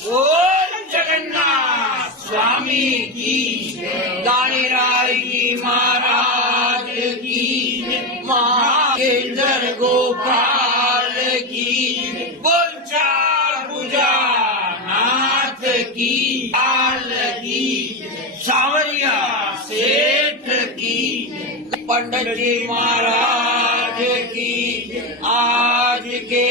बोल जगन्नाथ स्वामी की, दानीराय जी महाराज की, महाकेंद्र गोपाल की, बोल चार भुजा नाथ की, लाल की, सावरिया सेठ की, पंडित जी महाराज की, आज के